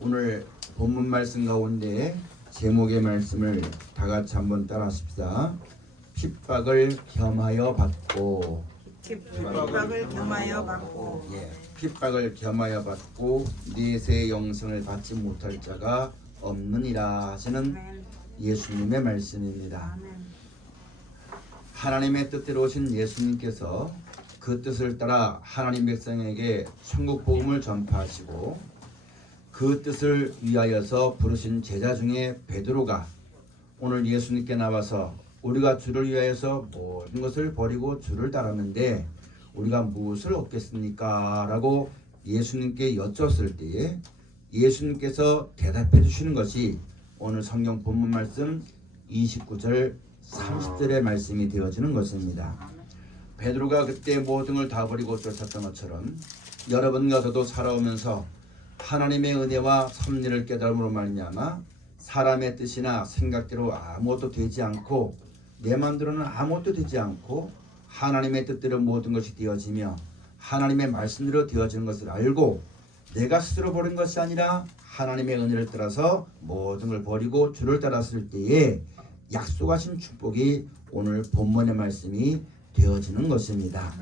오늘 본문 말씀 가운데 제목의 말씀을 다 같이 한번 따라하십시다. 핍박을 겸하여 받고, 핍박을 겸하여 받고, 핍박을 겸하여 받고 내세 영생을 받지 못할 자가 없느니라 하시는 예수님의 말씀입니다. 하나님의 뜻대로 오신 예수님께서 그 뜻을 따라 하나님 백성에게 천국 복음을 전파하시고 그 뜻을 위하여서 부르신 제자 중에 베드로가 오늘 예수님께 나와서 우리가 주를 위하여서 모든 것을 버리고 주를 따랐는데 우리가 무엇을 얻겠습니까? 라고 예수님께 여쭈었을 때에 예수님께서 대답해 주시는 것이 오늘 성경 본문 말씀 29절 30절의 말씀이 되어지는 것입니다. 베드로가 그때 모든 걸 다 버리고 쫓았던 것처럼 여러분과 저도 살아오면서 하나님의 은혜와 섭리를 깨달음으로 말미암아 사람의 뜻이나 생각대로 아무것도 되지 않고 내 마음대로는 아무것도 되지 않고 하나님의 뜻대로 모든 것이 되어지며 하나님의 말씀대로 되어지는 것을 알고 내가 스스로 버린 것이 아니라 하나님의 은혜를 따라서 모든 걸 버리고 주를 따랐을 때에 약속하신 축복이 오늘 본문의 말씀이 되어지는 것입니다.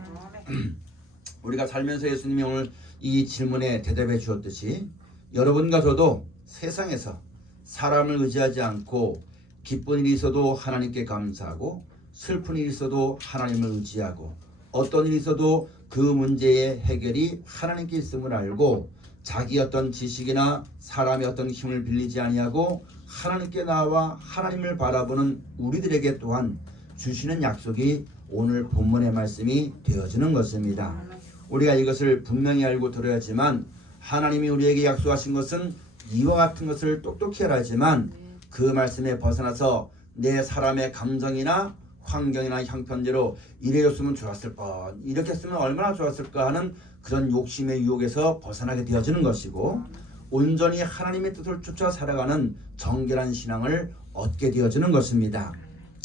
우리가 살면서 예수님이 오늘 이 질문에 대답해 주었듯이 여러분과 저도 세상에서 사람을 의지하지 않고 기쁜 일이 있어도 하나님께 감사하고 슬픈 일이 있어도 하나님을 의지하고 어떤 일이 있어도 그 문제의 해결이 하나님께 있음을 알고 자기 어떤 지식이나 사람의 어떤 힘을 빌리지 아니하고 하나님께 나와 하나님을 바라보는 우리들에게 또한 주시는 약속이 오늘 본문의 말씀이 되어지는 것입니다. 우리가 이것을 분명히 알고 들어야지만 하나님이 우리에게 약속하신 것은 이와 같은 것을 똑똑히 알아야지만 그 말씀에 벗어나서 내 사람의 감정이나 환경이나 형편대로 이래줬으면 좋았을 뻔 이렇게 했으면 얼마나 좋았을까 하는 그런 욕심의 유혹에서 벗어나게 되어지는 것이고 온전히 하나님의 뜻을 쫓아 살아가는 정결한 신앙을 얻게 되어지는 것입니다.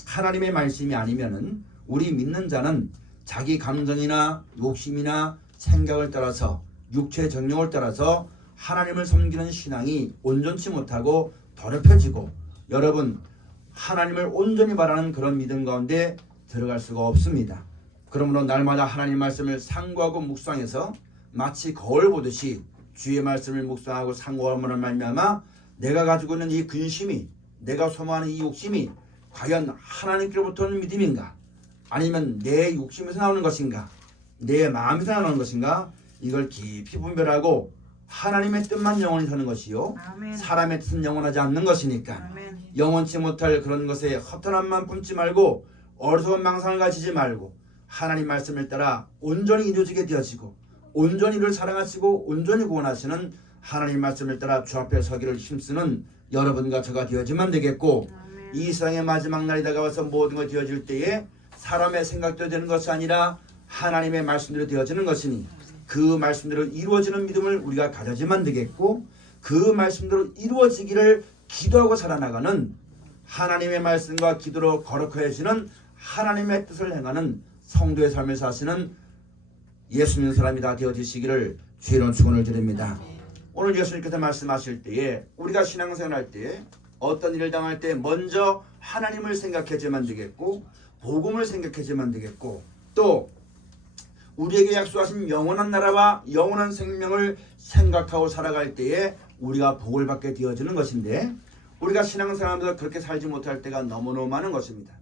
하나님의 말씀이 아니면은 우리 믿는 자는 자기 감정이나 욕심이나 생각을 따라서 육체의 정욕을 따라서 하나님을 섬기는 신앙이 온전치 못하고 더럽혀지고 여러분 하나님을 온전히 바라는 그런 믿음 가운데 들어갈 수가 없습니다. 그러므로 날마다 하나님 말씀을 상고하고 묵상해서 마치 거울 보듯이 주의 말씀을 묵상하고 상고함으로 말미암아 내가 가지고 있는 이 근심이 내가 소망하는 이 욕심이 과연 하나님께로부터 오는 믿음인가 아니면 내 욕심에서 나오는 것인가 내 마음에서 나오는 것인가 이걸 깊이 분별하고 하나님의 뜻만 영원히 사는 것이요 사람의 뜻은 영원하지 않는 것이니까 영원치 못할 그런 것에 허탄함만 품지 말고 어리석은 망상을 가지지 말고 하나님 말씀을 따라 온전히 이루어지게 되어지고 온전히 이를 사랑하시고 온전히 구원하시는 하나님 말씀을 따라 주 앞에 서기를 힘쓰는 여러분과 저가 되어지면 되겠고 이 세상의 마지막 날이 다가와서 모든 것이 되어질 때에 사람의 생각대로 되는 것이 아니라 하나님의 말씀대로 되어지는 것이니 그 말씀대로 이루어지는 믿음을 우리가 가져지면 되겠고 그 말씀대로 이루어지기를 기도하고 살아나가는 하나님의 말씀과 기도로 거룩해지는 하나님의 뜻을 행하는 성도의 삶을 사시는 예수 믿는 사람이 다 되어지시기를 주의 이름 축원을 드립니다. 오늘 예수님께서 말씀하실 때에 우리가 신앙생활할 때 어떤 일을 당할 때 먼저 하나님을 생각해야만 되겠고 복음을 생각해야만 되겠고 또 우리에게 약속하신 영원한 나라와 영원한 생명을 생각하고 살아갈 때에 우리가 복을 받게 되어지는 것인데 우리가 신앙생활하면서 그렇게 살지 못할 때가 너무너무 많은 것입니다.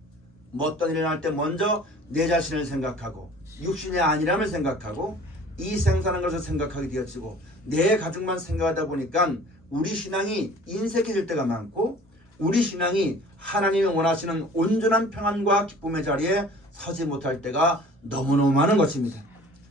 뭐 어떤 일을 할 때 먼저 내 자신을 생각하고 육신의 안일함을 생각하고 이 생사는 것을 생각하게 되어지고 내 가족만 생각하다 보니까 우리 신앙이 인색해질 때가 많고 우리 신앙이 하나님이 원하시는 온전한 평안과 기쁨의 자리에 서지 못할 때가 너무너무 많은 것입니다.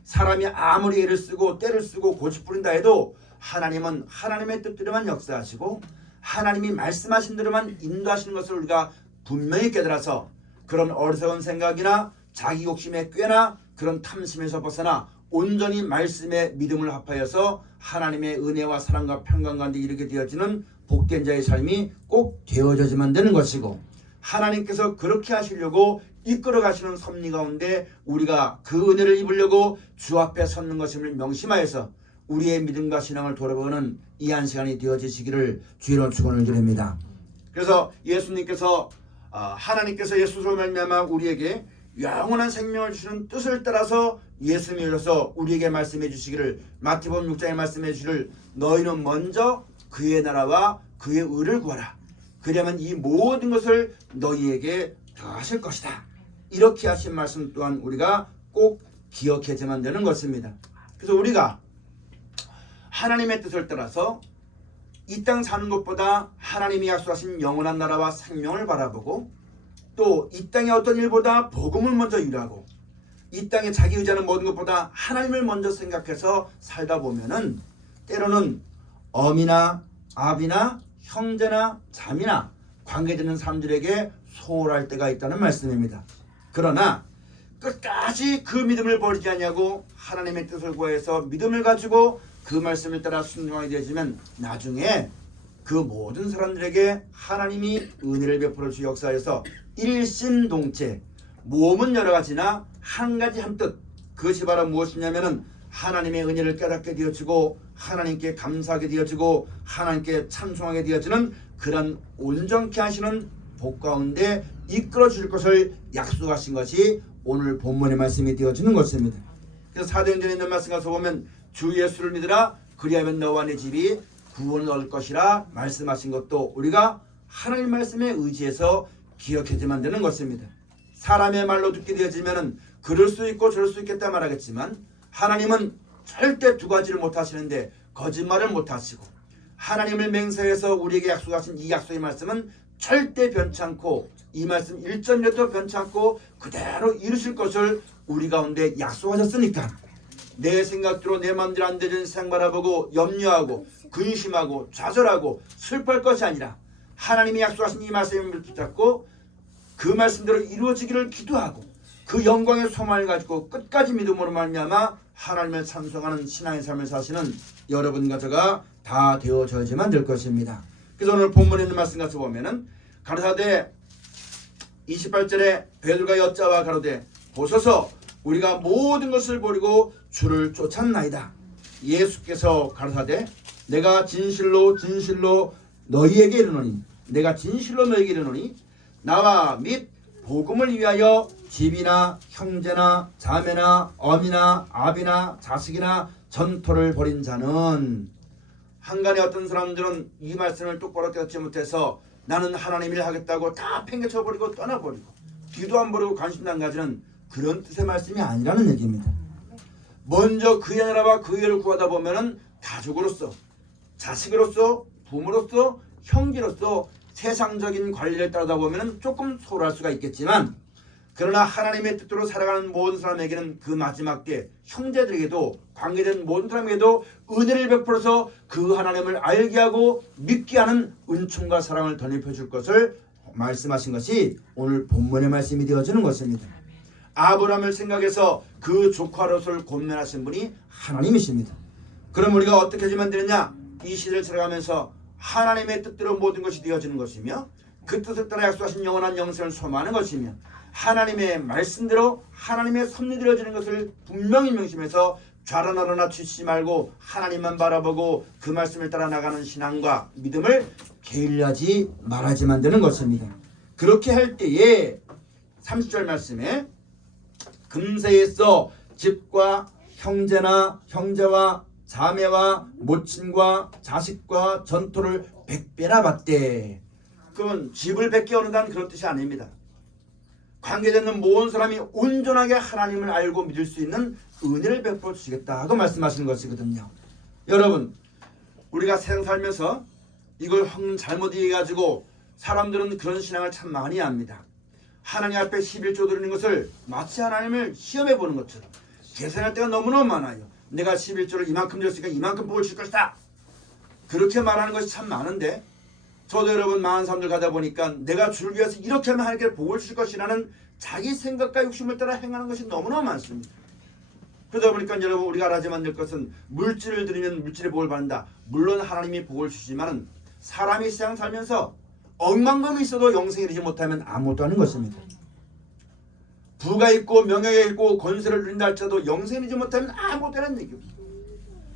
사람이 아무리 애를 쓰고 때를 쓰고 고집 부린다 해도 하나님은 하나님의 뜻대로만 역사하시고 하나님이 말씀하신 대로만 인도하시는 것을 우리가 분명히 깨달아서 그런 어리석은 생각이나 자기 욕심에 꾀나 그런 탐심에서 벗어나 온전히 말씀의 믿음을 합하여서 하나님의 은혜와 사랑과 평강 가운데 이르게 되어지는 복된 자의 삶이 꼭 되어져야만 되는 것이고 하나님께서 그렇게 하시려고 이끌어 가시는 섭리 가운데 우리가 그 은혜를 입으려고 주 앞에 섰는 것임을 명심하여서 우리의 믿음과 신앙을 돌아보는 이 한 시간이 되어지시기를 주의로 축원을 드립니다. 그래서 예수님께서 하나님께서 예수로 말미암아 우리에게 영원한 생명을 주시는 뜻을 따라서 예수님이 오셔서 우리에게 말씀해 주시기를, 마태복음 6장에 말씀해 주시기를, 너희는 먼저 그의 나라와 그의 의를 구하라. 그러면 이 모든 것을 너희에게 더하실 것이다. 이렇게 하신 말씀 또한 우리가 꼭 기억해야만 되는 것입니다. 그래서 우리가 하나님의 뜻을 따라서 이 땅 사는 것보다 하나님이 약속하신 영원한 나라와 생명을 바라보고, 또 이 땅의 어떤 일보다 복음을 먼저 일하고, 이 땅에 자기 의지하는 모든 것보다 하나님을 먼저 생각해서 살다 보면은 때로는 어미나 아비나 형제나 자매나 관계되는 사람들에게 소홀할 때가 있다는 말씀입니다. 그러나 끝까지 그 믿음을 버리지 아니하고 하나님의 뜻을 구해서 믿음을 가지고 그 말씀을 따라 순종하게 되어지면 나중에 그 모든 사람들에게 하나님이 은혜를 베풀어 주 역사에서 일심동체, 몸은 여러 가지나 한 가지 한 뜻, 그것이 바로 무엇이냐면은 하나님의 은혜를 깨닫게 되어지고 하나님께 감사하게 되어지고 하나님께 찬송하게 되어지는 그런 온전케 하시는 복 가운데 이끌어 줄 것을 약속하신 것이 오늘 본문의 말씀이 되어지는 것입니다. 그래서 사도행전에 있는 말씀 가서 보면 주 예수를 믿으라 그리하면 너와 내 집이 구원을 얻을 것이라 말씀하신 것도 우리가 하나님 말씀에 의지해서 기억해야만 되는 것입니다. 사람의 말로 듣게 되어지면 그럴 수 있고 저럴 수 있겠다 말하겠지만 하나님은 절대 두 가지를 못하시는데 거짓말을 못하시고, 하나님을 맹세해서 우리에게 약속하신 이 약속의 말씀은 절대 변치 않고 이 말씀 1.1도 변치 않고 그대로 이루실 것을 우리 가운데 약속하셨으니까 내 생각대로 내 마음대로 안 되는 세상 바라보고 염려하고 근심하고 좌절하고 슬퍼할 것이 아니라 하나님이 약속하신 이 말씀을 붙잡고 그 말씀대로 이루어지기를 기도하고 그 영광의 소망을 가지고 끝까지 믿음으로 말미암아 하나님을 찬송하는 신앙의 삶을 사시는 여러분과 제가 다 되어져야지만 될 것입니다. 그래서 오늘 본문에 있는 말씀 가서 보면은 가르사대 28절에 베드로가 여자와 가로되 보소서 우리가 모든 것을 버리고 주를 쫓았나이다. 예수께서 가르사대 내가 진실로 진실로 너희에게 이르노니, 내가 진실로 너희에게 이르노니 나와 및 복음을 위하여 집이나 형제나 자매나 어미나 아비나 자식이나 전토를 벌인 자는, 한간에 어떤 사람들은 이 말씀을 똑바로 깨닫지 못해서 나는 하나님 일 하겠다고 다 팽개쳐버리고 떠나버리고 뒤도 안 버리고 관심도 안 가지는 그런 뜻의 말씀이 아니라는 얘기입니다. 먼저 그의 나라와 그의 의를 구하다 보면은 가족으로서, 자식으로서, 부모로서, 형제로서 세상적인 관리를 따르다 보면은 조금 소홀할 수가 있겠지만, 그러나 하나님의 뜻대로 살아가는 모든 사람에게는 그 마지막 때 형제들에게도 관계된 모든 사람에게도 은혜를 베풀어서 그 하나님을 알게 하고 믿게 하는 은총과 사랑을 덧입혀 줄 것을 말씀하신 것이 오늘 본문의 말씀이 되어지는 것입니다. 아브라함을 생각해서 그 조카 롯을 권면하신 분이 하나님이십니다. 그럼 우리가 어떻게 하면 되느냐? 이 시대를 살아가면서 하나님의 뜻대로 모든 것이 되어지는 것이며 그 뜻을 따라 약속하신 영원한 영생을 소망하는 것이며 하나님의 말씀대로 하나님의 섭리 되어지는 것을 분명히 명심해서 좌로나로 낮추지 말고 하나님만 바라보고 그 말씀을 따라 나가는 신앙과 믿음을 게을리하지 말아야지만 되는 것입니다. 그렇게 할 때에 30절 말씀에 금세에서 집과 형제나 형제와 자매와 모친과 자식과 전토를 100배나 받되, 그건 집을 100개 얻는다는 그런 뜻이 아닙니다. 관계되는 모든 사람이 온전하게 하나님을 알고 믿을 수 있는 은혜를 베풀어 주시겠다 하고 말씀하시는 것이거든요. 여러분, 우리가 세상 살면서 이걸 잘못 이해해가지고 사람들은 그런 신앙을 참 많이 합니다. 하나님 앞에 11조 드리는 것을 마치 하나님을 시험해 보는 것처럼 계산할 때가 너무너무 많아요. 내가 11조를 이만큼 드렸으니까 이만큼 복을 줄 것이다. 그렇게 말하는 것이 참 많은데, 저도 여러분 많은 사람들 가다 보니까 내가 주를 위해서 이렇게 하면 하나님께 복을 줄 것이라는 자기 생각과 욕심을 따라 행하는 것이 너무너무 많습니다. 그러다 보니까 여러분 우리가 알아야만 될 것은 물질을 드리면 물질의 복을 받는다. 물론 하나님이 복을 주시지만 사람이 세상 살면서 억만금이 있어도 영생에 이르지 못하면 아무것도 하는 것입니다. 부가 있고 명예가 있고 권세를 누린다 할지라도 영생에 이르지 못하면 아무것도 하는 얘기입니다.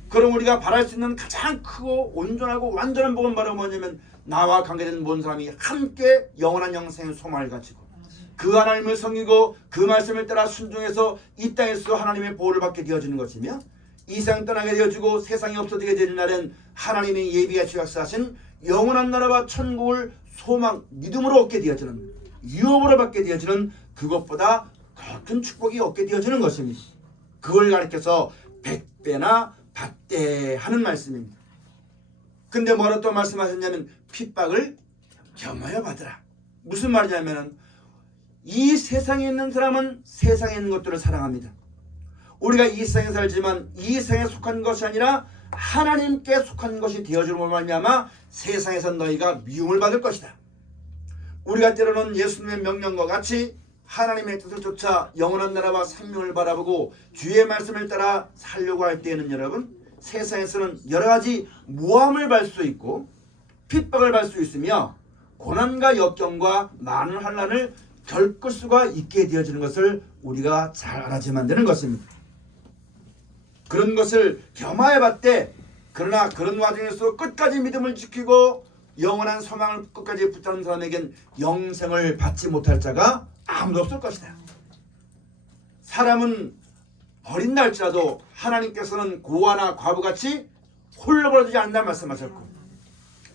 그럼 우리가 바랄 수 있는 가장 크고 온전하고 완전한 복은 바로 뭐냐면 나와 관계된 모든 사람이 함께 영원한 영생의 소망을 가지고 그 하나님을 섬기고 그 말씀을 따라 순종해서 이 땅에서 하나님의 보호를 받게 되어지는 것이며 이 세상 떠나게 되어지고 세상이 없어지게 되는 날은 하나님의 예비하시 역사하신 영원한 나라와 천국을 소망 믿음으로 얻게 되어지는 유업으로 받게 되어지는 그것보다 더 큰 축복이 얻게 되어지는 것입니다. 그걸 가리켜서 100배나 받되 하는 말씀입니다. 근데 뭐라 또 말씀하셨냐면 핍박을 겸하여 받으라. 무슨 말이냐면 이 세상에 있는 사람은 세상에 있는 것들을 사랑합니다. 우리가 이 세상에 살지만 이 세상에 속한 것이 아니라 하나님께 속한 것이 되어주는 말미암아 세상에서 너희가 미움을 받을 것이다. 우리가 때로는 예수님의 명령과 같이 하나님의 뜻을 쫓아 영원한 나라와 생명을 바라보고 주의 말씀을 따라 살려고 할 때에는 여러분 세상에서는 여러 가지 모함을 받을 수 있고 핍박을 받을 수 있으며 고난과 역경과 많은 환난을 겪을 수가 있게 되어지는 것을 우리가 잘 알아야만 되는 것입니다. 그런 것을 겸하여 받되 그러나 그런 와중에서 끝까지 믿음을 지키고 영원한 소망을 끝까지 붙잡는 사람에겐 영생을 받지 못할 자가 아무도 없을 것이다. 사람은 버린다 할지라도 하나님께서는 고아나 과부같이 홀로 버려두지 않는다 말씀하셨고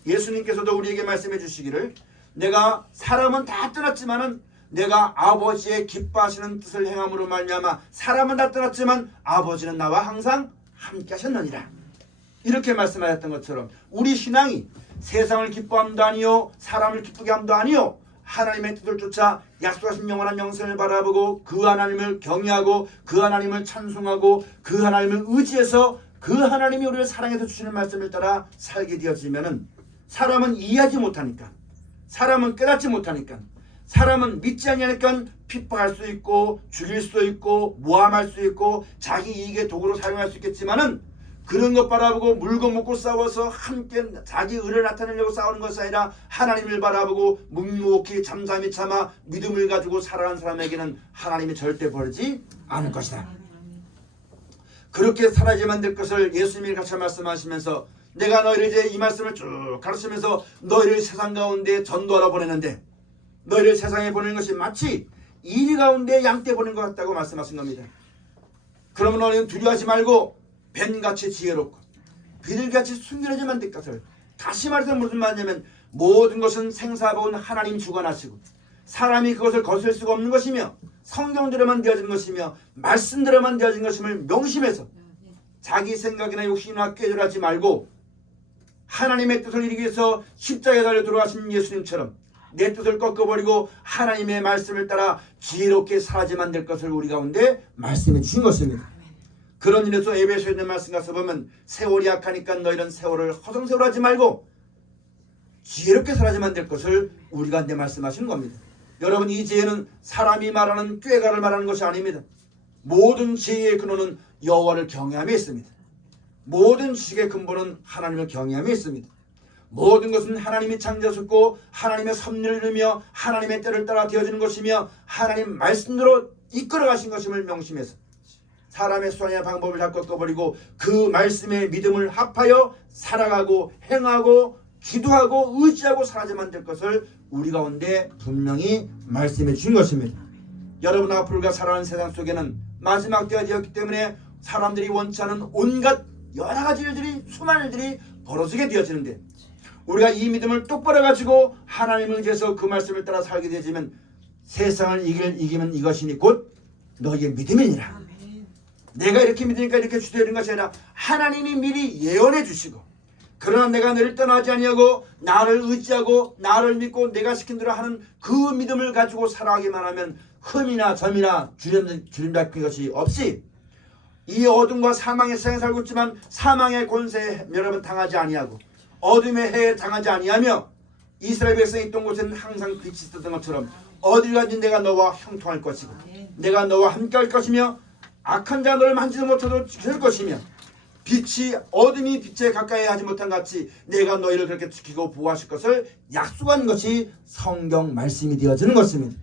예수님께서도 우리에게 말씀해 주시기를 내가 사람은 다 떠났지만은 내가 아버지의 기뻐하시는 뜻을 행함으로 말미암아 사람은 다 떠났지만 아버지는 나와 항상 함께 하셨느니라. 이렇게 말씀하셨던 것처럼 우리 신앙이 세상을 기뻐함도 아니요 사람을 기쁘게 함도 아니요 하나님의 뜻을 쫓아 약속하신 영원한 영생을 바라보고 그 하나님을 경외하고 그 하나님을 찬송하고 그 하나님을 의지해서 그 하나님이 우리를 사랑해서 주시는 말씀을 따라 살게 되어지면은 사람은 이해하지 못하니까 사람은 깨닫지 못하니까 사람은 믿지 않으니까 핍박할 수 있고 죽일 수 있고 모함할 수 있고 자기 이익의 도구로 사용할 수 있겠지만은 그런 것 바라보고 물고 먹고 싸워서 함께 자기 의를 나타내려고 싸우는 것이 아니라 하나님을 바라보고 묵묵히 잠잠히 참아 믿음을 가지고 살아가는 사람에게는 하나님이 절대 버리지 않을 것이다. 그렇게 살아야지만 될 것을 예수님이 같이 말씀하시면서 내가 너희를 이제 이 말씀을 쭉 가르치면서 너희를 세상 가운데 전도하러 보내는데 너희를 세상에 보내는 것이 마치 이리 가운데 양떼 보낸 것 같다고 말씀하신 겁니다. 그러면 너희는 두려워하지 말고 뱀같이 지혜롭고 비둘기같이 순결하지만 될 것을 다시 말해서 무슨 말이냐면 모든 것은 생사본 하나님 주관하시고 사람이 그것을 거슬 수가 없는 것이며 성경대로만 되어진 것이며 말씀대로만 되어진 것임을 명심해서 자기 생각이나 욕심이나 꾀절하지 말고 하나님의 뜻을 이루기 위해서 십자가에 달려 들어가신 예수님처럼 내 뜻을 꺾어버리고 하나님의 말씀을 따라 지혜롭게 살아야지만 될 것을 우리 가운데 말씀해 주신 것입니다. 그런 일에서 에베소에 있는 말씀 가서 보면 세월이 약하니까 너희는 세월을 허송세월 하지 말고 지혜롭게 살아야지만 될 것을 우리 가운데 말씀하시는 겁니다. 여러분 이 지혜는 사람이 말하는 꾀가를 말하는 것이 아닙니다. 모든 지혜의 근원은 여호와를 경외함에 있습니다. 모든 지식의 근본은 하나님을 경외함에 있습니다. 모든 것은 하나님이 창조하셨고 하나님의 섭리를 이루며 하나님의 때를 따라 되어지는 것이며 하나님 말씀대로 이끌어 가신 것임을 명심해서 사람의 수단이나 방법을 다 꺾어버리고 그 말씀에 믿음을 합하여 살아가고 행하고 기도하고 의지하고 살아야만 될 것을 우리 가운데 분명히 말씀해 주신 것입니다. 여러분 앞으로 우리가 살아가는 세상 속에는 마지막 때가 되었기 때문에 사람들이 원치 않은 온갖 여러 가지 일들이 수많은 일들이 벌어지게 되어지는데 우리가 이 믿음을 똑바로 가지고 하나님을 위해서 그 말씀을 따라 살게 되지면 세상을 이기면 이것이니 곧 너희의 믿음이니라. 내가 이렇게 믿으니까 이렇게 주되는 것이 아니라 하나님이 미리 예언해 주시고 그러나 내가 너를 떠나지 아니하고 나를 의지하고 나를 믿고 내가 시킨 대로 하는 그 믿음을 가지고 살아가기만 하면 흠이나 점이나 주림잡힌 것이 없이 이 어둠과 사망의 세상에 살고 있지만 사망의 권세에 여러분 당하지 아니하고 어둠의 해에 당하지 아니하며 이스라엘 백성이 있던 곳에는 항상 빛이 있었던 것처럼 어딜 가든지 내가 너와 형통할 것이고 내가 너와 함께 할 것이며 악한 자 너를 만지도 못하도록 지킬 것이며 빛이 어둠이 빛에 가까이 하지 못한 같이 내가 너희를 그렇게 지키고 보호하실 것을 약속한 것이 성경 말씀이 되어지는 것입니다.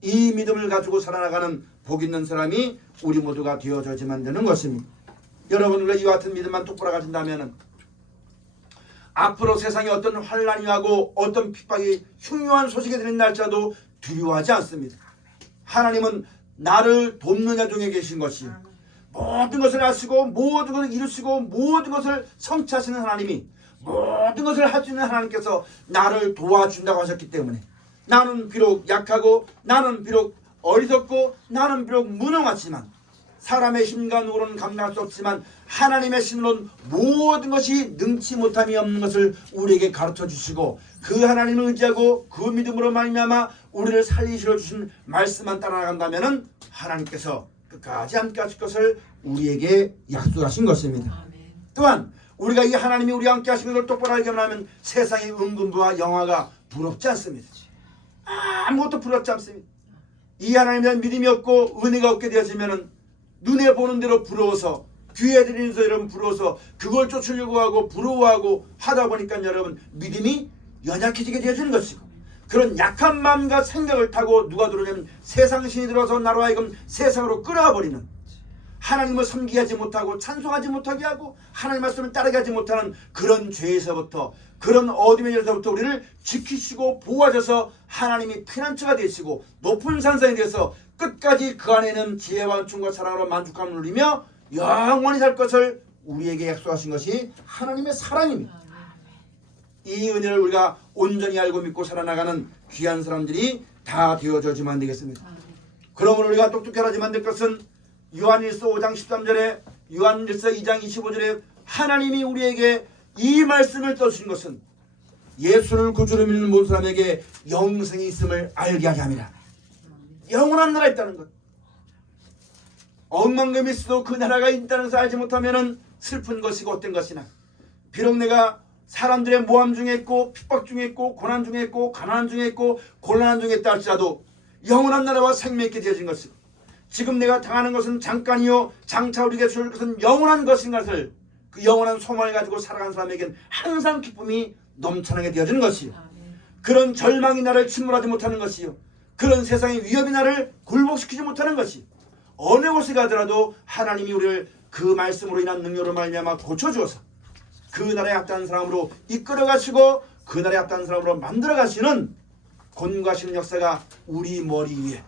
이 믿음을 가지고 살아나가는 복 있는 사람이 우리 모두가 되어져야지만 되는 것입니다. 여러분 우리가 이와 같은 믿음만 똑바로 가진다면 앞으로 세상에 어떤 환란이 하고 어떤 핍박이 흉흉한 소식이 들린 날짜도 두려워하지 않습니다. 하나님은 나를 돕는 자 중에 계신 것이 모든 것을 아시고 모든 것을 이루시고 모든 것을 성취하시는 하나님이 모든 것을 할 수 있는 하나님께서 나를 도와준다고 하셨기 때문에 나는 비록 약하고 나는 비록 어리석고 나는 비록 무능하지만 사람의 힘과 누구로는 감당할 수 없지만 하나님의 신으로는 모든 것이 능치 못함이 없는 것을 우리에게 가르쳐 주시고 그 하나님을 의지하고 그 믿음으로 말미암아 우리를 살리시려 주신 말씀만 따라간다면 하나님께서 끝까지 함께 하실 것을 우리에게 약속하신 것입니다. 또한 우리가 이 하나님이 우리와 함께 하신 것을 똑바로 알게하면 세상의 은근부와 영화가 부럽지 않습니다. 아무것도 부럽지 않습니다. 이 하나님에 대한 믿음이 없고 은혜가 없게 되어지면 눈에 보는 대로 부러워서 귀에 들리는 소리로 부러워서 그걸 쫓으려고 하고 부러워하고 하다 보니까 여러분 믿음이 연약해지게 되어지는 것이고 그런 약한 마음과 생각을 타고 누가 들어오냐면 세상 신이 들어서 나로 하여금 세상으로 끌어가 버리는 하나님을 섬기게 하지 못하고 찬송하지 못하게 하고 하나님 말씀을 따르게 하지 못하는 그런 죄에서부터 그런 어둠의 일에서부터 우리를 지키시고 보호하셔서 하나님이 피난처가 되시고 높은 산상이 되어서 끝까지 그 안에는 지혜와 은총과 사랑으로 만족함을 누리며 영원히 살 것을 우리에게 약속하신 것이 하나님의 사랑입니다. 이 은혜를 우리가 온전히 알고 믿고 살아나가는 귀한 사람들이 다 되어져야지만 되겠습니다. 그러므로 우리가 똑똑해야지만 될 것은 요한일서 5장 13절에 요한일서 2장 25절에 하나님이 우리에게 이 말씀을 써주신 것은 예수를 구주로 믿는 모든 사람에게 영생이 있음을 알게 하게 합니다. 영원한 나라가 있다는 것. 억만금이 있어도 그 나라가 있다는 것을 알지 못하면 슬픈 것이고 어떤 것이나 비록 내가 사람들의 모함 중에 있고 핍박 중에 있고 고난 중에 있고 가난 중에 있고 곤란한 중에 있다 할지라도 영원한 나라와 생명이 있게 되어진 것이고 지금 내가 당하는 것은 잠깐이요 장차 우리에게 줄 것은 영원한 것인 것을 그 영원한 소망을 가지고 살아가는 사람에게는 항상 기쁨이 넘쳐나게 되어지는 것이요 그런 절망이 나를 침몰하지 못하는 것이요 그런 세상의 위협이 나를 굴복시키지 못하는 것이 어느 곳에 가더라도 하나님이 우리를 그 말씀으로 인한 능력으로 말미암아 고쳐주어서 그 나라의 악한 사람으로 이끌어가시고 그 나라의 악한 사람으로 만들어가시는 권고하시는 역사가 우리 머리 위에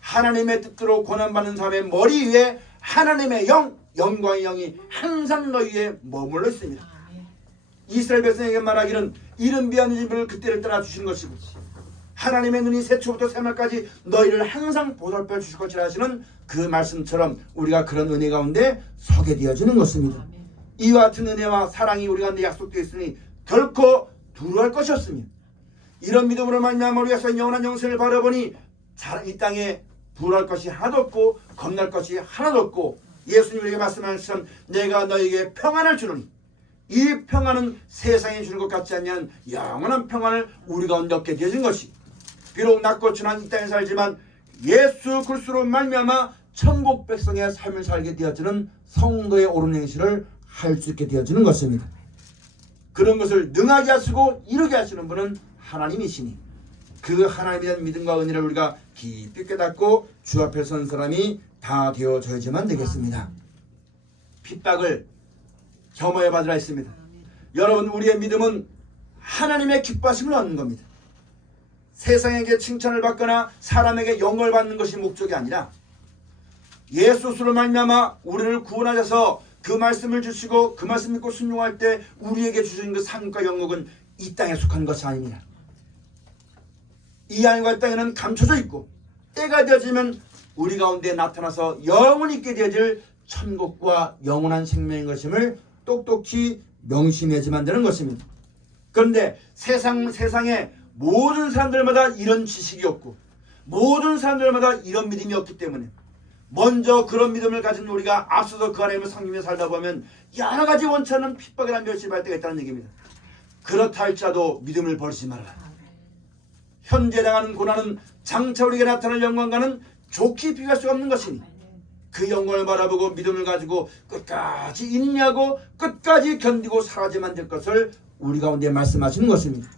하나님의 뜻대로 고난받는 사람의 머리 위에 하나님의 영광의 영이 항상 너희 위에 머물러 있습니다. 이스라엘 백성에게 말하기는 이른 비한 집을 그때를 따라 주시는 것이고 하나님의 눈이 새초부터 새말까지 너희를 항상 보살펴 주실 것이라 하시는 그 말씀처럼 우리가 그런 은혜 가운데 서게 되어지는 것입니다. 이와 같은 은혜와 사랑이 우리 가운데 약속되어 있으니 결코 두려워할 것이 없습니다. 이런 믿음으로 말미암아 우리가 영원한 영생을 바라보니 이 땅에 불할 것이 하나도 없고 겁날 것이 하나도 없고 예수님 우리에게 말씀하신 내가 너에게 평안을 주노니 이 평안은 세상에 주는 것 같지 않냐는 영원한 평안을 우리 가운데 얻게 되어진 것이 비록 낮고 준한 이 땅에 살지만 예수 그리스도로 말미암아 천국 백성의 삶을 살게 되어지는 성도의 옳은 행실을 할 수 있게 되어지는 것입니다. 그런 것을 능하게 하시고 이루게 하시는 분은 하나님이시니 그 하나님에 대한 믿음과 은혜를 우리가 깊이 깨닫고 주 앞에 선 사람이 다 되어져야지만 되겠습니다. 핍박을 겸허해 받으라 했습니다. 여러분 우리의 믿음은 하나님의 기뻐하심을 얻는 겁니다. 세상에게 칭찬을 받거나 사람에게 영광을 받는 것이 목적이 아니라 예수로 말미암아 우리를 구원하셔서 그 말씀을 주시고 그 말씀 믿고 순종할 때 우리에게 주신 그 상과 영광은 이 땅에 속한 것이 아닙니다. 이 하늘과 땅에는 감춰져 있고 때가 되어지면 우리 가운데 나타나서 영원히 있게 되어질 천국과 영원한 생명인 것임을 똑똑히 명심해야지만 되는 것입니다. 그런데 세상에 모든 사람들마다 이런 지식이 없고 모든 사람들마다 이런 믿음이 없기 때문에 먼저 그런 믿음을 가진 우리가 앞서서 그 하나님을 섬기며 살다 보면 여러 가지 원치 않는 핍박이나 멸시를 받을 때가 있다는 얘기입니다. 그렇다 할지라도 믿음을 버리지 말아라. 현재 당하는 고난은 장차 우리에게 나타날 영광과는 좋게 비교할 수가 없는 것이니 그 영광을 바라보고 믿음을 가지고 끝까지 인내하고 끝까지 견디고 살아야만 될 것을 우리 가운데 말씀하시는 것입니다.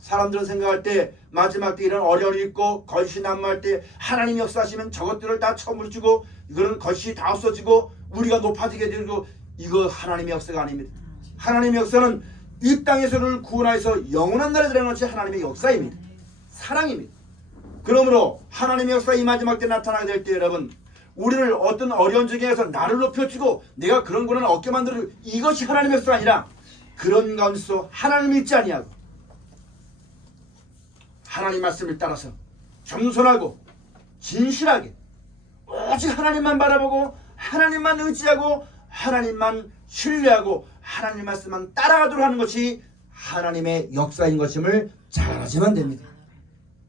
사람들은 생각할 때 마지막 때 이런 어려움이 있고 거짓이 난무할 때 하나님 역사하시면 저것들을 다 처물주고 이거는 거짓이 다 없어지고 우리가 높아지게 되고 이거 하나님의 역사가 아닙니다. 하나님의 역사는 이 땅에서를 구원하여서 영원한 나라에 들어가는 것이 하나님의 역사입니다. 사랑입니다. 그러므로 하나님의 역사가 이 마지막 때 나타나게 될 때 여러분 우리를 어떤 어려운 중에서 나를 높여주고 내가 그런 고난을 얻게 만들어주고 이것이 하나님의 역사가 아니라 그런 가운데서 하나님을 믿지 아니하고 하나님 말씀을 따라서 겸손하고 진실하게 오직 하나님만 바라보고 하나님만 의지하고 하나님만 신뢰하고 하나님 말씀만 따라가도록 하는 것이 하나님의 역사인 것임을 잘 알아야만 됩니다.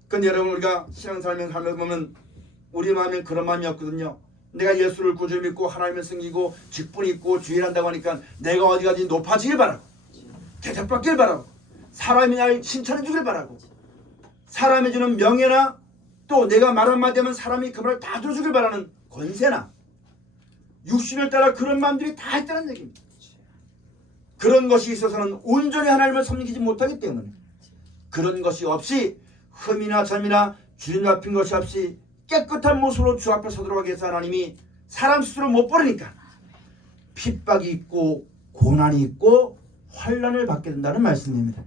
근데 여러분 우리가 신앙생활을 하면서 보면 우리 마음에 그런 마음이 없거든요. 내가 예수를 구주 믿고 하나님을 섬기고 직분 있고 주일한다고 하니까 내가 어디 가든지 높아지길 바라고 대접받길 바라고 사람이 날 칭찬해 주길 바라고 사람이 주는 명예나 또 내가 말 한마디 하면 사람이 그 말을 다 들어주길 바라는 권세나 육신을 따라 그런 마음들이 다 있다는 얘기입니다. 그런 것이 있어서는 온전히 하나님을 섬기지 못하기 때문에 그런 것이 없이 흠이나 점이나 주님 잡힌 것이 없이 깨끗한 모습으로 주 앞에 서도록 하기 위해서 하나님이 사람 스스로 못 버리니까 핍박이 있고 고난이 있고 환난을 받게 된다는 말씀입니다.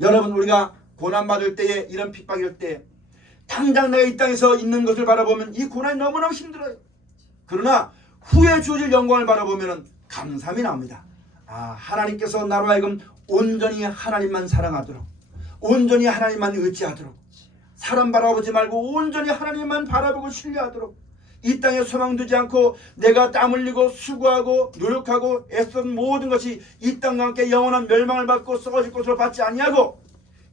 여러분 우리가 고난받을 때에 이런 핍박일 때 당장 내가 이 땅에서 있는 것을 바라보면 이 고난이 너무너무 힘들어요. 그러나 후에 주어질 영광을 바라보면 감사함이 나옵니다. 하나님께서 나로 하여금 온전히 하나님만 사랑하도록 온전히 하나님만 의지하도록 사람 바라보지 말고 온전히 하나님만 바라보고 신뢰하도록 이 땅에 소망 두지 않고 내가 땀 흘리고 수고하고 노력하고 애쓴 모든 것이 이 땅과 함께 영원한 멸망을 받고 썩어질 것으로 받지 아니하고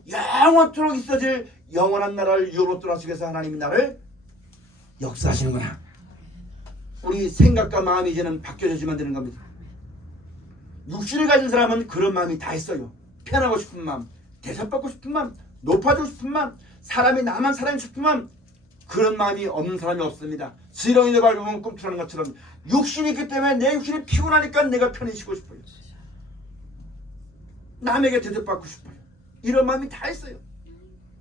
영원토록 있어질 영원한 나라를 유로토록 하시기 위해서 하나님이 나를 역사하시는구나. 우리 생각과 마음이 이제는 바뀌어지면 되는 겁니다. 육신을 가진 사람은 그런 마음이 다 있어요. 편하고 싶은 마음, 대접받고 싶은 마음, 높아지고 싶은 마음, 사람이 나만 사랑하고 싶은 마음, 그런 마음이 없는 사람이 없습니다. 지렁이를 밟으면 꿈틀하는 것처럼 육신이 있기 때문에 내 육신이 피곤하니까 내가 편히 쉬고 싶어요. 남에게 대접받고 싶어요. 이런 마음이 다 있어요.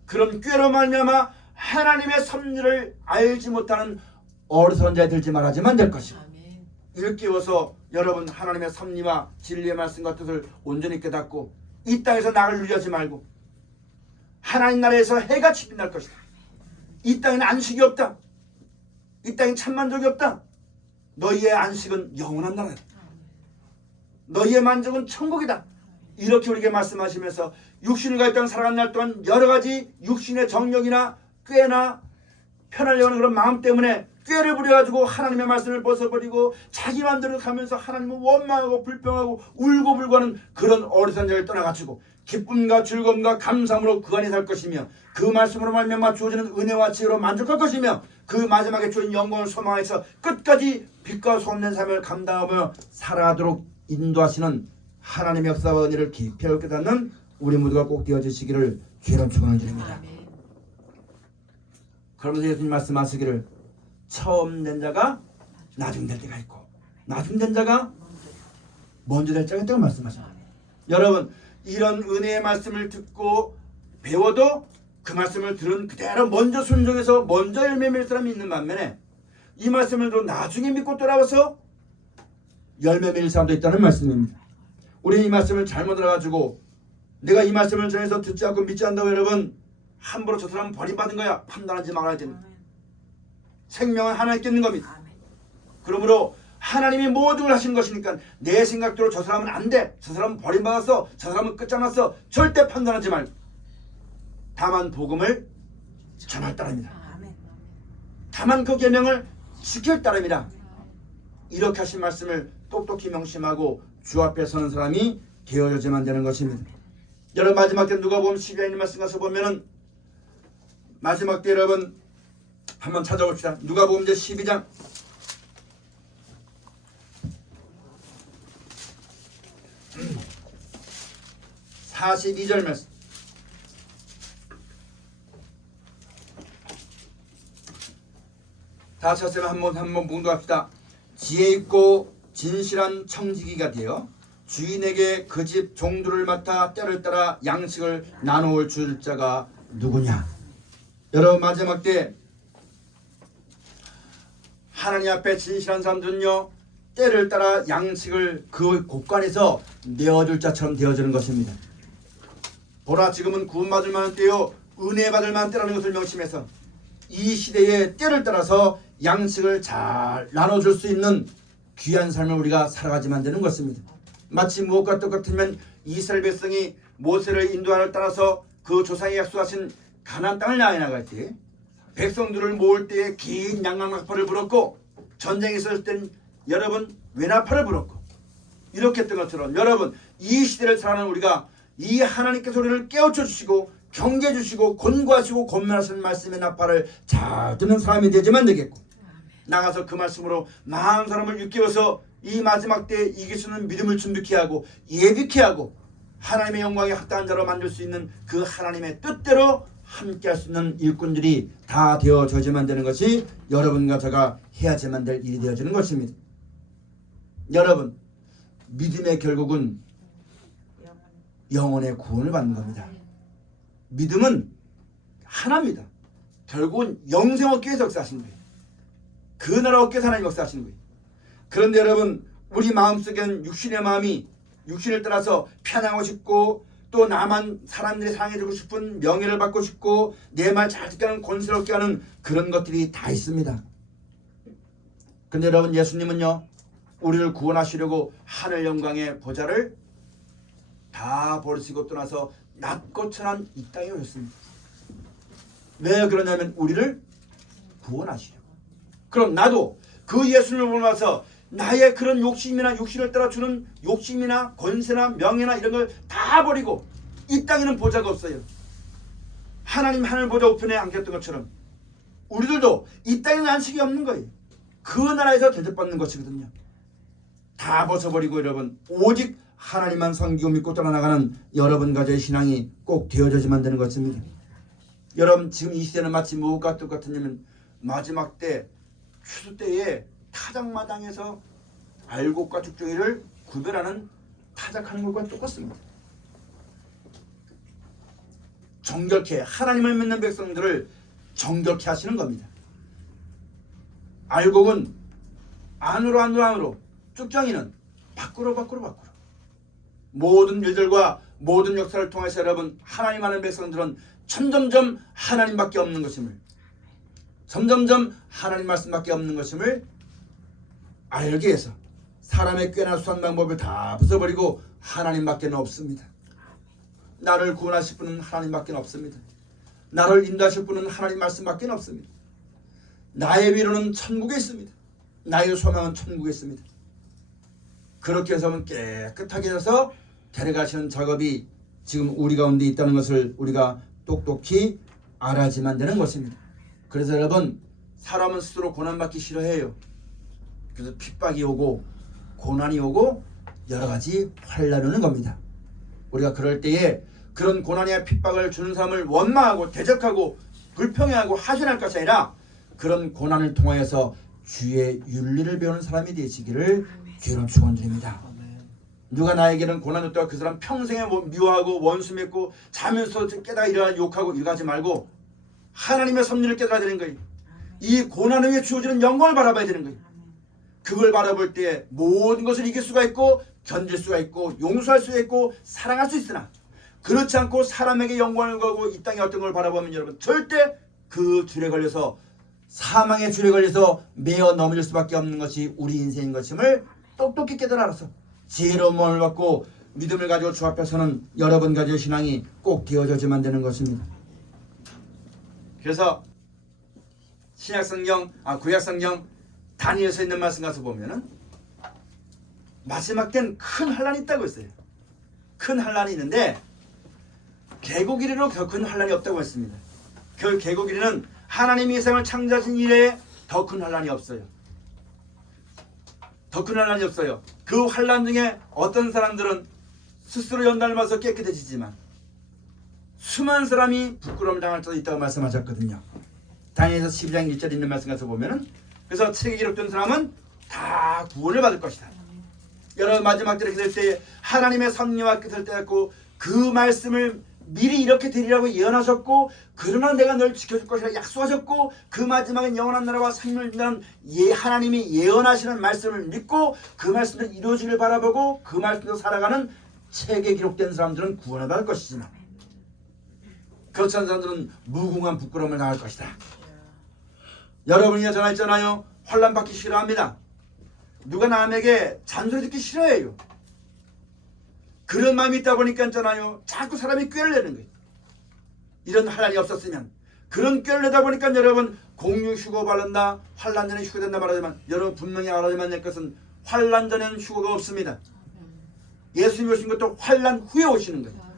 그런 꾀로 말미암아 하나님의 섭리를 알지 못하는 어리석은 자에 들지 말아야만 될 것이고 일깨워서 여러분 하나님의 섭리와 진리의 말씀과 뜻을 온전히 깨닫고 이 땅에서 낙을 누리하지 말고 하나님 나라에서 해같이 빛날 것이다. 이 땅에는 안식이 없다. 이 땅에 참만족이 없다. 너희의 안식은 영원한 나라다. 너희의 만족은 천국이다. 이렇게 우리에게 말씀하시면서 육신을 가지고 땅 살아가는 날 동안 여러 가지 육신의 정력이나 꾀나 편하려고 하는 그런 마음 때문에 꾀를 부려가지고 하나님의 말씀을 벗어버리고 자기 마음대로 가면서 하나님을 원망하고 불평하고 울고 불고하는 그런 어리석은 자를 떠나가지고 기쁨과 즐거움과 감사함으로 그 안에 살 것이며 그 말씀으로 말미암아 주어지는 은혜와 지혜로 만족할 것이며 그 마지막에 주어진 영광을 소망해서 끝까지 빛과 소금된 삶을 감당하며 살아가도록 인도하시는 하나님의 역사와 은혜를 깊이 깨닫는 우리 모두가 꼭 되어주시기를 주의로 축원드립니다. 그러면서 예수님 말씀하시기를 처음 된 자가 나중 될 때가 있고 나중 된 자가 먼저 될 때가 있다고 말씀하십니다. 여러분 이런 은혜의 말씀을 듣고 배워도 그 말씀을 들은 그대로 먼저 순종해서 먼저 열매 맺을 사람이 있는 반면에 이 말씀을 또 나중에 믿고 돌아와서 열매 맺을 사람도 있다는 말씀입니다. 우리는 이 말씀을 잘못 알아가지고 내가 이 말씀을 전해서 듣지 않고 믿지 않는다고 여러분 함부로 저 사람은 버림받은 거야 판단하지 말아야 됩니다. 생명은 하나님께 있는 겁니다. 그러므로 하나님이 모든 걸 하시는 것이니까 내 생각대로 저 사람은 안 돼. 저 사람은 버림받았어. 저 사람은 끝장났어. 절대 판단하지 말고 다만 복음을 전할 따름이다. 다만 그 계명을 지킬 따름이다. 이렇게 하신 말씀을 똑똑히 명심하고 주 앞에 서는 사람이 되어야지만 되는 것입니다. 여러분 마지막 때 누가복음 12장의 말씀 가서 보면은 마지막 때 여러분 한번 찾아봅시다. 누가복음 이제 12장 42절 말씀. 다 쳤으면 한번 봉독합시다. 지혜 있고 진실한 청지기가 되어 주인에게 그 집 종들을 맡아 때를 따라 양식을 나누어 줄 자가 누구냐. 여러분 마지막 때 하나님 앞에 진실한 사람들은요 때를 따라 양식을 그 곳간에서 내어줄 자처럼 되어지는 것입니다. 보라, 지금은 구원받을 만한 때요 은혜 받을 만한 때라는 것을 명심해서 이 시대의 때를 따라서 양식을 잘 나눠줄 수 있는 귀한 삶을 우리가 살아가지만 되는 것입니다. 마치 무엇과 똑같으면 이스라엘 백성이 모세를 인도하를 따라서 그 조상이 약속하신 가나안 땅을 나아야 나갈 때 백성들을 모을 때에 긴 양강나팔을 불었고, 전쟁이 있었을 땐 여러분 외나팔을 불었고, 이렇게 했던 것처럼 여러분 이 시대를 살아가는 우리가 이 하나님께서 우리를 깨우쳐 주시고 경계해 주시고 권고하시고 권면하시는 말씀의 나팔을 잘 듣는 사람이 되지만 되겠고, 나가서 그 말씀으로 많은 사람을 일깨워서 이 마지막 때에 이길 수 있는 믿음을 준비케 하고 예비케 하고 하나님의 영광에 합당한 자로 만들 수 있는 그 하나님의 뜻대로 함께 할 수 있는 일꾼들이 다 되어져야만 되는 것이 여러분과 제가 해야지만 될 일이 되어지는 것입니다. 여러분, 믿음의 결국은 영혼의 구원을 받는 겁니다. 믿음은 하나입니다. 결국은 영생 얻기 위해서 역사하시는 거예요. 그 나라 얻기 위해서 하나님 역사하시는 거예요. 그런데 여러분, 우리 마음속에는 육신의 마음이 육신을 따라서 편하고 싶고, 또 나만 사람들이 사랑해주고 싶은 명예를 받고 싶고, 내 말 잘 듣게 하는 권세를 얻게 하는 그런 것들이 다 있습니다. 근데 여러분, 예수님은요 우리를 구원하시려고 하늘 영광의 보좌를 다 버리시고 떠나서 낮고 천한 이 땅에 오셨습니다. 왜 그러냐면 우리를 구원하시려고. 그럼 나도 그 예수님을 보면서 나의 그런 욕심이나 육신을 따라주는 욕심이나 권세나 명예나 이런 걸 다 버리고, 이 땅에는 보좌가 없어요. 하나님 하늘 보좌 우편에 안겼던 것처럼 우리들도 이 땅에는 안식이 없는 거예요. 그 나라에서 대접받는 것이거든요. 다 벗어버리고 여러분 오직 하나님만 섬기고 믿고 떠나가는 여러분 가정의 신앙이 꼭 되어져야만 되는 것입니다. 여러분, 지금 이 시대는 마치 무엇과 똑같으냐면 마지막 때 추수 때에 타작마당에서 알곡과 죽정이를 구별하는 타작하는 것과 똑같습니다. 정결케, 하나님을 믿는 백성들을 정결케 하시는 겁니다. 알곡은 안으로, 쭉정이는 밖으로. 모든 일들과 모든 역사를 통해서 여러분 하나님 아는 백성들은 점점점 하나님밖에 없는 것임을, 점점점 하나님 말씀밖에 없는 것임을 알기 위해서 사람의 꾀나 수단 방법을 다 부숴버리고 하나님밖에 없습니다. 나를 구원하실 분은 하나님밖에 없습니다. 나를 인도하실 분은 하나님 말씀밖에 없습니다. 나의 위로는 천국에 있습니다. 나의 소망은 천국에 있습니다. 그렇게 해서 깨끗하게 해서 데려가시는 작업이 지금 우리 가운데 있다는 것을 우리가 똑똑히 알아야지만 되는 것입니다. 그래서 여러분, 사람은 스스로 고난받기 싫어해요. 그래서 핍박이 오고 고난이 오고 여러 가지 환난이 오는 겁니다. 우리가 그럴 때에 그런 고난이나 핍박을 주는 사람을 원망하고 대적하고 불평해하고 하소연할 것이 아니라 그런 고난을 통하여서 주의 윤리를 배우는 사람이 되시기를 기회로 축원드립니다. 누가 나에게는 고난 줬다고 그 사람 평생에 미워하고 원수 맺고 자면서 깨달아 일어나 욕하고 이거 하지 말고 하나님의 섭리를 깨달아야 되는 거예요. 이 고난 후에 주어지는 영광을 바라봐야 되는 거예요. 그걸 바라볼 때 모든 것을 이길 수가 있고 견딜 수가 있고 용서할 수 있고 사랑할 수 있으나, 그렇지 않고 사람에게 영광을 걸고 이 땅에 어떤 걸 바라보면 여러분 절대 그 줄에 걸려서 사망의 줄에 걸려서 매어 넘어질 수밖에 없는 것이 우리 인생인 것임을 똑똑히 깨달아서 지혜로운 마음을 갖고 믿음을 가지고 주 앞에서는 여러분 가지고 신앙이 꼭 되어져야만 되는 것입니다. 그래서 구약성경 다니엘서 있는 말씀 가서 보면은 마지막 때는 큰 환란이 있다고 했어요. 큰 환란이 있는데 계곡 이래로 더 큰 환란이 없다고 했습니다. 그 계곡 이래는 하나님이 세상을 창조하신 이래에 더 큰 환란이 없어요. 더 큰 환란이 없어요. 그 환란 중에 어떤 사람들은 스스로 연단을 깨끗해지지만 수많은 사람이 부끄러움을 당할 수도 있다고 말씀하셨거든요. 다니엘서 12장 1절에 있는 말씀 가서 보면은, 그래서 책에 기록된 사람은 다 구원을 받을 것이다. 여러분 마지막 때를 기다릴 때 하나님의 섭리와 끝을 떼었고 그 말씀을 미리 이렇게 되리라고 예언하셨고 그러나 내가 널 지켜줄 것이라 약속하셨고 그 마지막엔 영원한 나라와 생명을 준다는 하나님이 예언하시는 말씀을 믿고 그 말씀을 이루어지길 바라보고 그 말씀대로 살아가는 책에 기록된 사람들은 구원을 받을 것이지만 그렇지 않은 사람들은 무궁한 부끄러움을 당할 것이다. 여러분이 전화했잖아요. 환난 받기 싫어합니다. 누가 남에게 잔소리 듣기 싫어해요. 그런 마음이 있다 보니까 있잖아요. 자꾸 사람이 꾀를 내는 거예요. 이런 환난이 없었으면 그런 꾀를 내다 보니까 여러분 공유 휴거 바른다 환난 전에 휴거된다 말하지만 여러분 분명히 알아야만 될 것은 환난 전에는 휴거가 없습니다. 예수님이 오신 것도 환난 후에 오시는 거예요.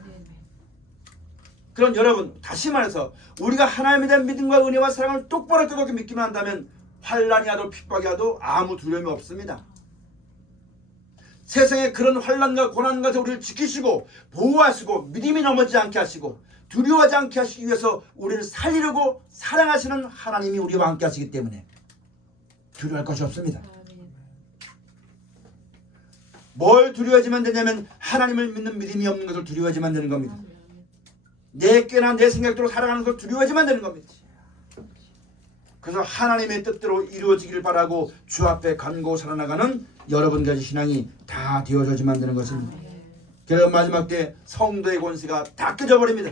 그럼 여러분 다시 말해서 우리가 하나님에 대한 믿음과 은혜와 사랑을 똑바로 뜨겁게 믿기만 한다면 환난이 와도 핍박이 와도 아무 두려움이 없습니다. 세상에 그런 환난과 고난 가운데 우리를 지키시고 보호하시고 믿음이 넘어지지 않게 하시고 두려워하지 않게 하시기 위해서 우리를 살리려고 사랑하시는 하나님이 우리와 함께 하시기 때문에 두려워할 것이 없습니다. 뭘 두려워하지만 되냐면 하나님을 믿는 믿음이 없는 것을 두려워하지만 되는 겁니다. 내 꾀나 내 생각대로 살아가는 것을 두려워하지만 되는 겁니다. 그래서 하나님의 뜻대로 이루어지기를 바라고 주 앞에 간고 살아나가는 여러분까지 신앙이 다 되어져야지만 되는 것입니다. 그래서 마지막 때 성도의 권세가 다 깨져버립니다.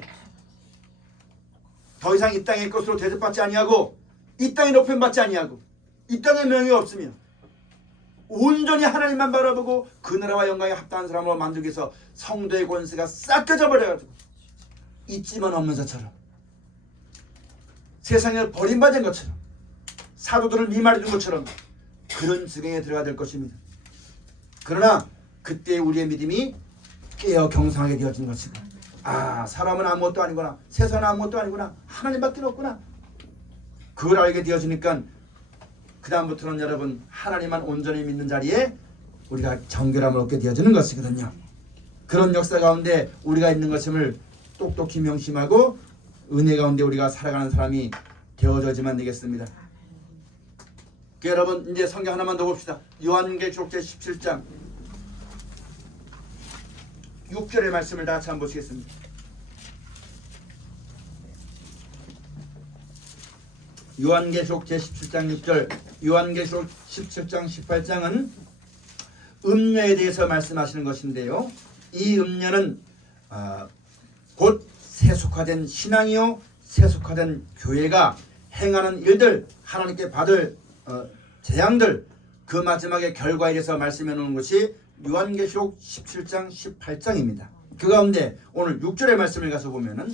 더 이상 이 땅의 것으로 대접받지 아니하고 이 땅의 높임 받지 아니하고 이 땅의 명예 없으며 온전히 하나님만 바라보고 그 나라와 영광에 합당한 사람으로 만들기 위해서 성도의 권세가 싹 깨져버려가지고 있지만 없는 자처럼 세상에 버림받은 것처럼 사도들을 미말해준 것처럼 그런 지경에 들어가야 될 것입니다. 그러나 그때 우리의 믿음이 깨어 경성하게 되어진 것입니다. 아, 사람은 아무것도 아니구나, 세상은 아무것도 아니구나, 하나님밖에 없구나. 그걸 알게 되어지니까 그 다음부터는 여러분 하나님만 온전히 믿는 자리에 우리가 정결함을 얻게 되어지는 것이거든요. 그런 역사 가운데 우리가 있는 것임을 똑똑히 명심하고 은혜 가운데 우리가 살아가는 사람이 되어져야지만 되겠습니다. 여러분 이제 성경 하나만 더 봅시다. 요한계시록 제17장 6절의 말씀을 다 같이 한번 보시겠습니다. 요한계시록 제17장 6절, 요한계시록 17장 18장은 음녀에 대해서 말씀하시는 것인데요. 이 음녀는 곧 세속화된 신앙이요 세속화된 교회가 행하는 일들, 하나님께 받을 재앙들, 그 마지막에 결과에 대해서 말씀해 놓은 것이 요한계시록 17장 18장입니다. 그 가운데 오늘 6절의 말씀을 가서 보면은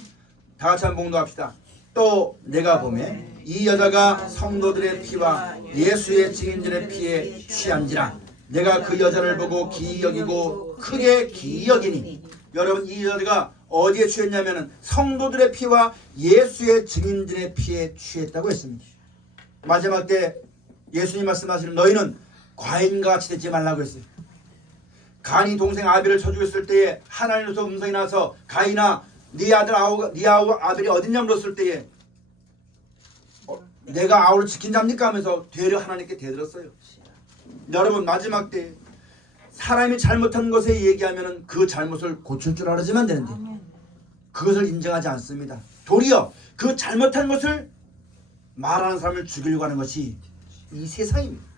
다 같이 한번 봉독합시다. 또 내가 보매 이 여자가 성도들의 피와 예수의 증인들의 피에 취한지라 내가 그 여자를 보고 기이 여기고 크게 기이 여기니. 여러분 이 여자가 어디에 취했냐면은 성도들의 피와 예수의 증인들의 피에 취했다고 했습니다. 마지막 때 예수님 말씀하시는 너희는 과인과 같이 되지 말라고 했어요. 가인이 동생 아벨을 쳐 죽였을 때에 하나님으로서 음성이 나서 가인아 네 아들 아벨이 어딨냐 물었을 때에 내가 아우를 지킨 자입니까 하면서 되려 하나님께 대들었어요. 여러분 마지막 때 사람이 잘못한 것에 얘기하면 그 잘못을 고칠 줄 알아야지만 되는데 그것을 인정하지 않습니다. 도리어 그 잘못한 것을 말하는 사람을 죽이려고 하는 것이 이 세상입니다.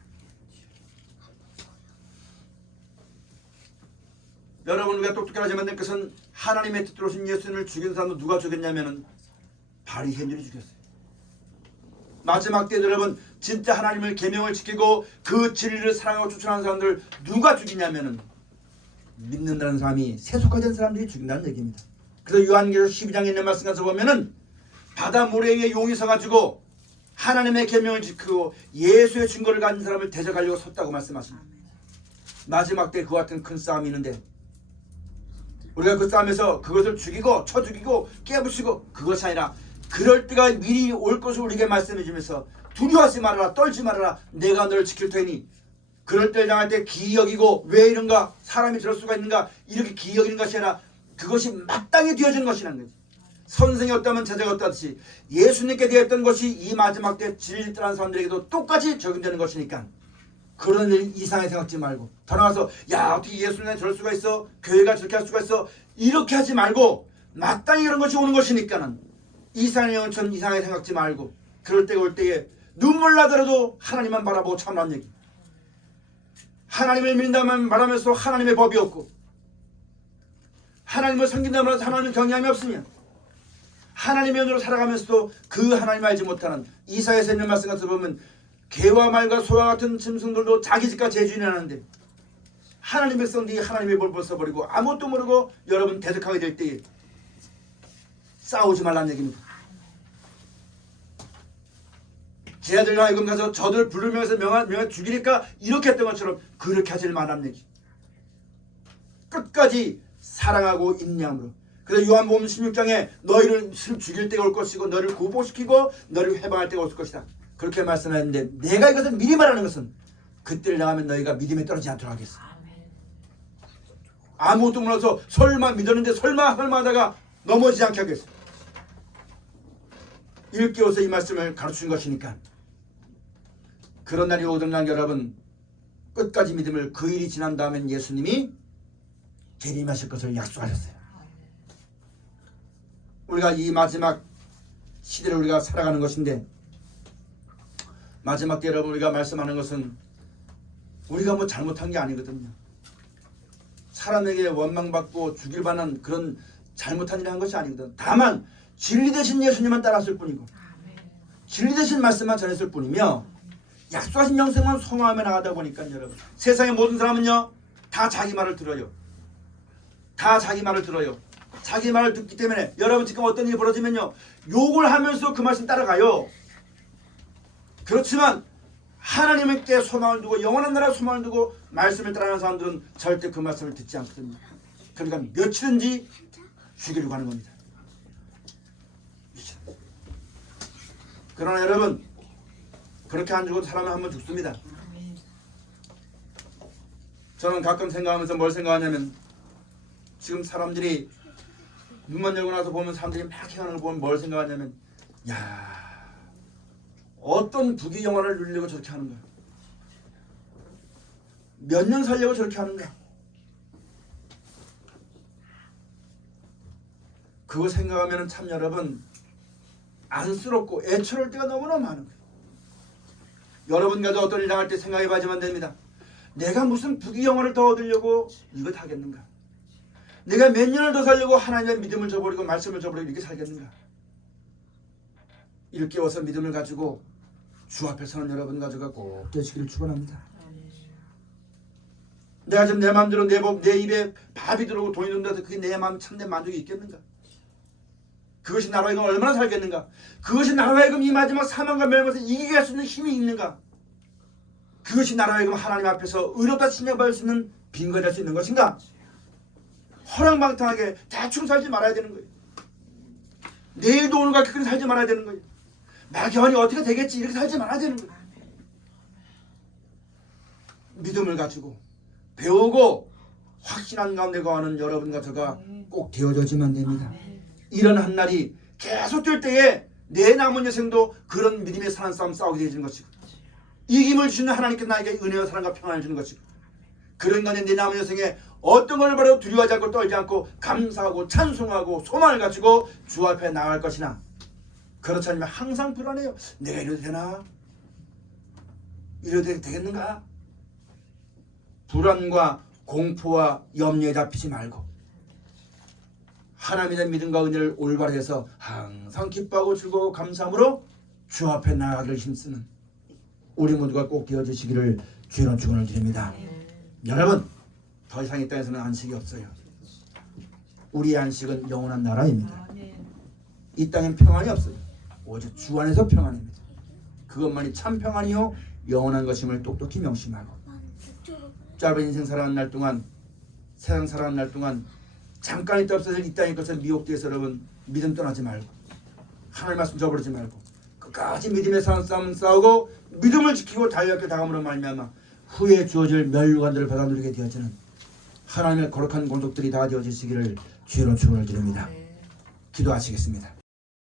여러분 우리가 똑똑하지만 될 것은 하나님의 뜻대로 오신 예수님을 죽인 사람도 누가 죽였냐면 바리새인들이 죽였어요. 마지막 때 여러분 진짜 하나님을 계명을 지키고 그 진리를 사랑하고 추천하는 사람들 누가 죽이냐면은 믿는다는 사람이 세속화된 사람들이 죽인다는 얘기입니다. 그래서 요한계시록 12장에 있는 말씀 가서 보면은 바다 모래 위에 용이 서가지고 하나님의 계명을 지키고 예수의 증거를 가진 사람을 대적하려고 섰다고 말씀하십니다. 마지막 때 그와 같은 큰 싸움이 있는데 우리가 그 싸움에서 그것을 죽이고 쳐 죽이고 깨부시고 그것이 아니라 그럴 때가 미리 올 것을 우리에게 말씀해 주면서 두려워하지 말아라 떨지 말아라 내가 너를 지킬 테니 그럴 때를 당할 때 기이 여기고 왜 이런가 사람이 저럴 수가 있는가 이렇게 기이 여기는 것이 아니라 그것이 마땅히 되어지는 것이라는 거지. 선생이 없다면 제자가 없다듯이 예수님께 되었던 것이 이 마지막 때 진리를 따르는 사람들에게도 똑같이 적용되는 것이니까 그런 일 이상하게 생각하지 말고 더 나아가서 야 어떻게 예수님이 저럴 수가 있어 교회가 저렇게 할 수가 있어 이렇게 하지 말고 마땅히 이런 것이 오는 것이니까는 이상한 영처럼 이상하게 생각지 말고 그럴 때가 올 때에 눈물 나더라도 하나님만 바라보고 참으란 얘기. 하나님을 믿는다만 말하면서 하나님의 법이 없고 하나님을 섬긴다면 하나님의 경외함이 없으면 하나님의 은혜로 살아가면서도 그 하나님을 알지 못하는 이사야서 있는 말씀 같은 거 보면 개와 말과 소와 같은 짐승들도 자기 집과 제주인이 하는데 하나님 백성들이 하나님의 법을 써버리고 아무것도 모르고 여러분 대적하게 될 때에 싸우지 말라는 얘기입니다. 쟤들 하여금 가서 저들 부르면서 명하 죽이니까 이렇게 했던 것처럼 그렇게 하질 말라는 얘기. 끝까지 사랑하고 인내함으로. 그래서 요한복음 16장에 너희를 죽일 때가 올 것이고 너희를 구복시키고 너희를 해방할 때가 올 것이다. 그렇게 말씀하셨는데 내가 이것을 미리 말하는 것은 그때를 나가면 너희가 믿음에 떨어지지 않도록 하겠어. 아무것도 몰라서 설마 믿었는데 설마 하다가 넘어지지 않게 하겠어. 일깨워서 이 말씀을 가르친 것이니까 그런 날이 오던 날 여러분 끝까지 믿음을 그 일이 지난 다음엔 예수님이 재림하실 것을 약속하셨어요. 우리가 이 마지막 시대를 우리가 살아가는 것인데 마지막 때 여러분 우리가 말씀하는 것은 우리가 뭐 잘못한 게 아니거든요. 사람에게 원망받고 죽일 만한 그런 잘못한 일을 한 것이 아니거든. 다만 진리 되신 예수님만 따랐을 뿐이고 진리 되신 말씀만 전했을 뿐이며 약속하신 영생만 소망하며 나가다 보니까 여러분 세상의 모든 사람은요 다 자기 말을 들어요. 다 자기 말을 들어요. 자기 말을 듣기 때문에 여러분 지금 어떤 일이 벌어지면요 욕을 하면서 그 말씀 따라가요. 그렇지만 하나님께 소망을 두고 영원한 나라에 소망을 두고 말씀을 따라가는 사람들은 절대 그 말씀을 듣지 않거든요. 그러니까 며칠인지 죽이려고 하는 겁니다. 그러나 여러분 그렇게 안 죽어도 사람은 한번 죽습니다. 저는 가끔 생각하면서 뭘 생각하냐면 지금 사람들이 눈만 열고 나서 보면 사람들이 막 행하는 걸 보면 뭘 생각하냐면 야 어떤 부귀 영화를 누리려고 저렇게 하는 거야. 몇 년 살려고 저렇게 하는 거야. 그거 생각하면 참 여러분 안쓰럽고 애처로울 때가 너무나 많은 거예요. 여러분과도 어떤 일 당할 때 생각해봐야지만 됩니다. 내가 무슨 부귀 영화를 더 얻으려고 이거 하겠는가? 내가 몇 년을 더 살려고 하나님의 믿음을 저버리고 말씀을 저버리고 이렇게 살겠는가? 일깨워서 믿음을 가지고 주 앞에 서는 여러분 가져가 꼭 되시기를 축원합니다. 내가 지금 내 마음대로 내 입에 밥이 들어오고 돈이 들어온다고 그게 내 마음 참된 만족이 있겠는가? 그것이 나로 하여금 얼마나 살겠는가? 그것이 나로 하여금 이 마지막 사망과 멸망에서 이기게 할 수 있는 힘이 있는가? 그것이 나로 하여금 하나님 앞에서 의롭다 칭찬받을 수 있는 빈거리 할 수 있는 것인가? 허랑방탕하게 대충 살지 말아야 되는 거예요. 내일도 오늘 같게 그렇게 살지 말아야 되는 거예요. 막연히 어떻게 되겠지 이렇게 살지 말아야 되는 거예요. 믿음을 가지고 배우고 확신한 가운데 거하는 여러분과 저가 꼭 되어져지만 됩니다. 이런 한 날이 계속 될 때에 내 남은 여생도 그런 믿음의 사는 싸움 싸우게 되는 것이고 이김을 주시는 하나님께 나에게 은혜와 사랑과 평안을 주는 것이고 그런 간에 내 남은 여생에 어떤 걸 바라도 두려워하지 않고 떨지 않고 감사하고 찬송하고 소망을 가지고 주 앞에 나아갈 것이나 그렇지 않으면 항상 불안해요. 내가 이래도 되나? 이래도 되겠는가? 불안과 공포와 염려에 잡히지 말고 하나님의 믿음과 은혜를 올바르게 해서 항상 기뻐하고 즐거워 감사함으로 주 앞에 나아가기를 힘쓰는 우리 모두가 꼭 되어주시기를 주의 축원을 드립니다. 여러분 더 이상 이 땅에서는 안식이 없어요. 우리의 안식은 영원한 나라입니다. 이 땅엔 평안이 없어요. 오직 주 안에서 평안입니다. 그것만이 참 평안이요 영원한 것임을 똑똑히 명심하고 짧은 인생 살아가는 날 동안 세상 살아가는 날 동안 잠깐 있다 없어질 이 땅의 것을 미혹돼서 여러분 믿음 떠나지 말고 하나님 말씀 저버리지 말고 끝까지 믿음의 싸움 싸우고 믿음을 지키고 달려게 다음으로 말미암아 후에 주어질 멸류관들을 받아 누리게 되어지는 하나님의 거룩한 공덕들이 다 되어지시기를 주의 이름으로 축원을 드립니다. 기도하시겠습니다.